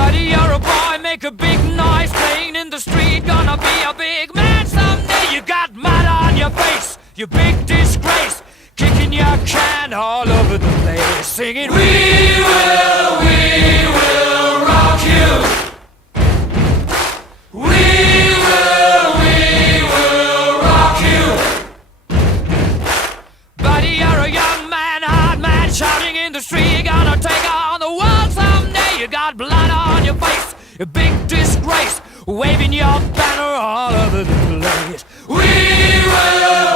Buddy, you're a boy, make a big noise playing in the street. Gonna be a big man someday. You got mud on your face, you big disgrace. Kicking your can all over the place, singing, we will rock you. We will rock you. Buddy, you're a young man, hard man, shouting in the street. You're gonna take on the world someday. You got blood on your face, a big disgrace, waving your banner all over the place. We will